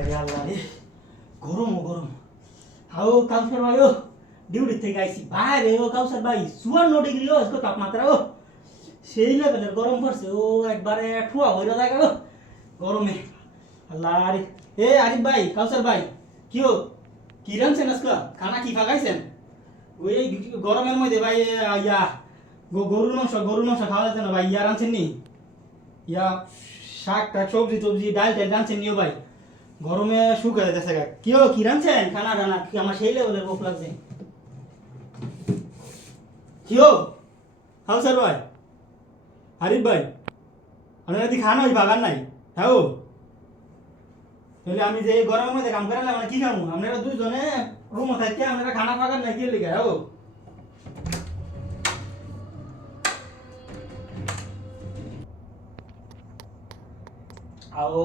আরে আল্লাহ রে, গরম ও গরম। হাও কাউসার ভাই ও ডিউটি থেকে আইছি বাইরে। ও কাউসার ভাই 54 ডিগ্রি আজকে তাপমাত্রা। ও সেই লেভেলের গরম পড়ছে। ও একবারে ঠুয়া হইরা যায় গো গরমে। আল্লাহ রে। এ আরিফ ভাই, কাউসার ভাই, কি ও কি রাঁধছেন আজকে? খানা কি ফাগাইছেন? ওই গরমের মধ্যে ভাই ইয়া গরুর মাংস খাওয়া যাচ্ছে না ভাই। ইয়া রাঁধছেন নি? ইয়া শাক টাক সবজি টবজি ডাল টাল রাঁধছেন নিও ভাই? গরমে শুকায় যাচ্ছে গা। কি ও কি রাঁধছেন খানা টানা? কি আমার সেই লেভেলের ভোক লাগছে। কি ও কাউসার ভাই, আরিফ ভাই, আপনারা কি খানা ওই বাগান নাই? হ্যাঁ ও তাহলে আমি যে এই গরমের মধ্যে কাম করে মানে কি খামু? আপনারা দুইজনে রুমে থাকতে আপনারা খানা পাকান নাই কি লিখে? হ্যাঁ ও আও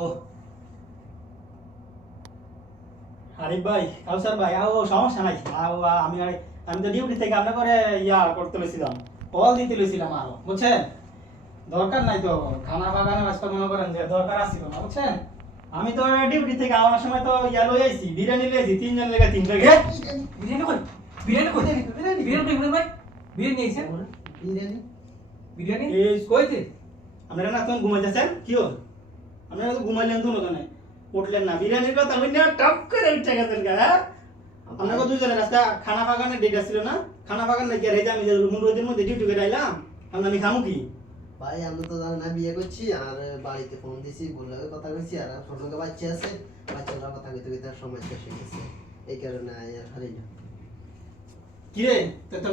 আরিফ ভাই, কাউসার ভাই, আও সমস্যা নাই। আমি আমি তো ডিউটি থেকে আপনার করে ইয়া করতে লইছিলাম, কল দিতে লইছিলাম আরো, বুঝছেন? দরকার নাই তো খানা বাগানে আজকে মনে করেন যে দরকার আছিল না, বুঝছেন? আমি তো ডিউটি থেকে আওয়ার সময় তো ইয়া লই আইছি, বিরিয়ানি লই আইছি, তিনজন লেগে তিন প্যাকেট। বিরিয়ানি কই? বিরিয়ানি কই? বিরিয়ানি কই ভাই? বিরিয়ানি আইছে? বিরিয়ানি বিরিয়ানি এই কইতে? আপনারা না তখন ঘুমাইতেছেন কি ও? আপনারা তো ঘুমাইলেন তো না, উঠলেন না। বিরিয়ানির কথা বলি না, টপ করে উঠে গেছেন গা। হ্যাঁ আপনাকে দুইজনের রাস্তা খানা বাগানে ডেট আসছিল না? খানা বাগান নাকি আর এই যে আমি যে রুম রোদের মধ্যে ডিউটি করে আইলাম, আমি খামু কি? ভাই আমরা তো জানি না বিয়ে করছি আর বাড়িতে ফোন দিছি বললে কথা কইছি আর ছোটকে বাচ্চা আছে বাচ্চারা কথা কইতে কইতে আর সময় শেষ হয়ে গেছে এই কারণে আর হারি না কি রে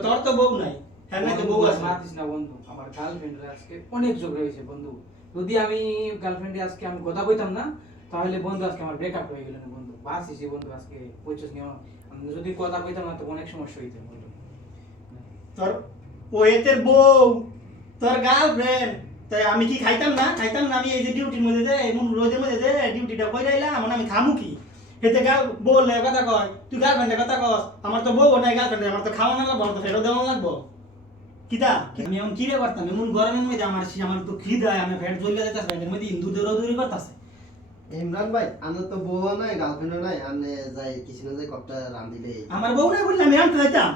তোর তো বউ নাই? হ্যাঁ নাই তো বউ আছে। মাতিস না বন্ধু, আমার গার্লফ্রেন্ডের আজকে অনেক ঝগড়া হয়েছে বন্ধু। যদি আমি গার্লফ্রেন্ডে আজকে আমি কথা কইতাম না তাহলে বন্ধু আজকে আমার ব্রেকআপ হয়ে গেল না বন্ধু। বাস এসে বন্ধু আজকে পয়সা নিয়ে আমি যদি কথা কইতাম না তো অনেক সমস্যা হইতো বন্ধু। তোর ওয়েতের বউ, তোর গার্লফ্রেন্ড, তাই আমি কি খাইতাম না? আমি এই যে ডিউটির মধ্যে যে এমন রোদের মধ্যে যে ডিউটিটা কই রাইলাম, মানে আমি খামু কি? এতে বললে কথা কয় তুই গার্লফ্রেন্ডের কথা কস, আমার তো বউ নাই গার্লফ্রেন্ড, আমার তো খাওয়া না লাগবো, আমার তো ফেরত দেওয়া লাগবো। কিতা আমি এমন কি রে করতাম? এমন গরমের মধ্যে আমার তো খিদায় আমি ফ্যাট জ্বলে যাইতাছে, ফ্যাটের মধ্যে ইন্দু দৌড়াদৌড়ি করতাছে। ইমরান ভাই আমরা তো বউ নাই গার্লফ্রেন্ড নাই আনে যাই কিছু না যাই কপটা রান্দিলে আমার বউ নাই বললে আমি আনতে যাইতাম।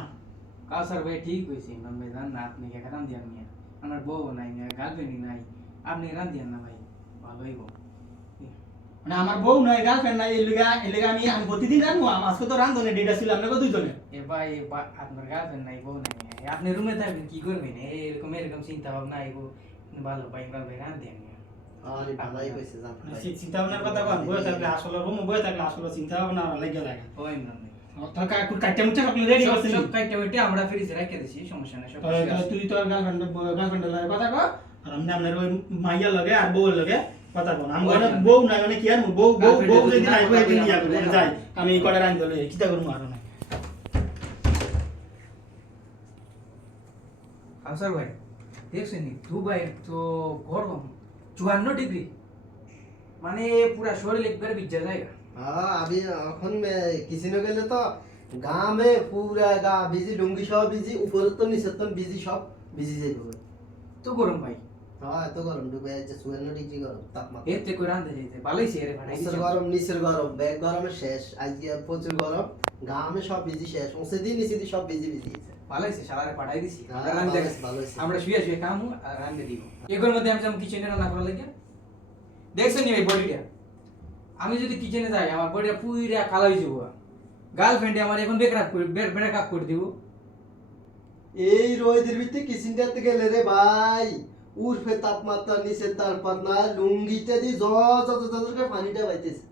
কাউসার ভাই ঠিক কইছে ইমরান ভাই, জান না আপনি কে রান দিয়ান মিয়া, আমার বউ নাই মিয়া, গার্লফ্রেন্ড নাই, আপনি রান দিয়ান না ভাই, ভালোই বউ। মানে আমার বউ নাই গার্লফ্রেন্ড নাই, এলিগা আমি প্রতিদিন রান্নু। আজকে তো রান্ধনে ডেট ছিল আপনাকে দুইজনে। আপনার গার্লফ্রেন্ড নাই, বউ নাই, আপনি রুমে থাকবেন কি করবেন? এরকম চিন্তা ভাবনা আইবো, ভালো ভাই ইমরান ভাই রান দিয়ান মিয়া। আরে ভালোই কইছে জান ভাই চিন্তা ভাবনার কথা কন, বয়ে থাকলে আসলে রুম বয়ে থাকলে আসলে চিন্তা ভাবনা লাগে লাগে। ও ইমরান ভাই কাটটা মুটা আপনি রেডি করছেন? সব কাইটা ওইটা আমরা ফ্রিজে রেখে দিছি, সমস্যা নাই। সব তুই তোর গার্লফ্রেন্ডের লাগে কথা কর, আর আমি আপনার ওই মাইয়ার লগে আর বউর লগে কথা কন। আমি মানে বউ নাই মানে কি আর বউ যদি নাই বউ এদিন ইয়া করে যাই আমি কটা রান দলে কিতা করব আর না। কাউসার ভাই দেখছেন দুবাই তো গরম 54 ডিগ্রি, মানে পুরা শরীর একবারে ভিজে যায়। হ্যাঁ আমি এখন কিছু না গেলে তো গামে পুরা গা ভিজি লুঙ্গি সব ভিজি উপরে তো নিচে তো ভিজি সব ভিজি যাইব তো গরম ভাই, হ্যাঁ এত গরম ডুবে যাচ্ছে 54 ডিগ্রি গরম তাপমাত্রা এতে করে রান্ধতে যাইতে ভালোইছে রে ভাই। নিচের গরম ব্যাগ গরমের শেষ আজকে প্রচুর গরম গামে সব ভিজি শেষ ওসে নিচে সব ভিজি গেছে ভালোইছে সারারে পাঠাই দিছি, হ্যাঁ, ভালো হইছে। আমরা শুয়ে শুয়ে কামু আর রান্ধতে দিব। এগুলোর মধ্যে আমি যেমন কিচেনে রান্না করা লাগে দেখছেন নি ভাই বডিটা, আমি যদি কিচেনে যাই আমার বডিটা পুরা কালো হয়ে যাবো। গার্লফ্রেন্ডে আমার এখন ব্রেকআপ করে দিব। এই রোদের ভিতরে কিচেনটাতে গেলে রে ভাই উর্ফে তাপমাত্রা নিচে তারপর না লুঙ্গিটা দিয়ে জ জ জ জ করে পানিটা বাইতেছে